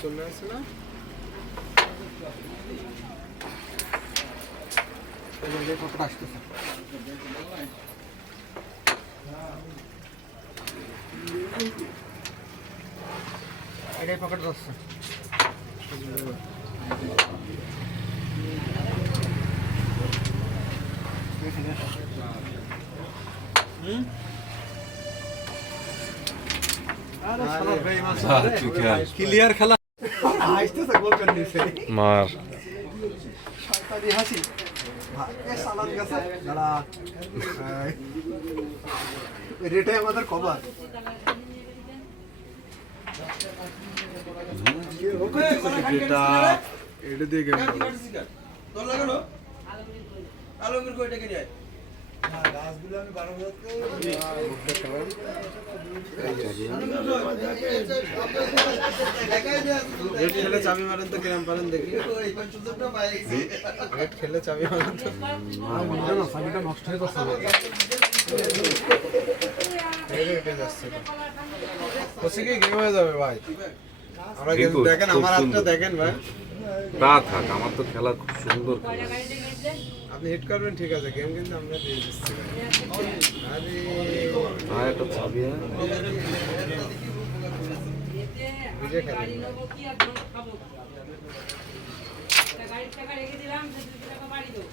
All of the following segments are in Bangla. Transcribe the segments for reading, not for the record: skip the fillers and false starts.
চলে আসছে না আসতেছে এটাই পকেট যাচ্ছে ক্লিয়ার খেলা আসতেছে গোল করে দিয়েছে মার শয়তানি হাসি সালাদ গেছে দাঁড়া এটাই আমাদের কভার এটা দিয়ে গেম তোর লাগানো আলমের কয়টা কিনে আয় গাছগুলো আমি 12,000 রেড খেলে চাবি মারেন তো কিরাম পারেন দেখি রেড খেলে চাবি মারেন তো চাবিটা নষ্ট হয়ে যাচ্ছে বসে কি গেম হয়ে যাবে ভাই আমরা দেখেন আমার হাতটা দেখেন ভাই তা থাক আমার তো খেলা খুব সুন্দর আপনি হিট করবেন ঠিক আছে গেম কিন্তু আমরা দিয়ে দিচ্ছি আরে হ্যাঁ এটা চাবি বুঝে খেলেন গাড়ি টাকা রেখে দিলাম 200 টাকা বাড়ি দাও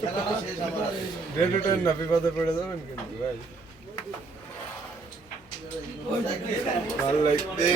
খেলাটা শেষ আবার রেড রিটার্ন না বিপদে পড়ে যাবেন কিন্তু ভাই ভালো লাগছে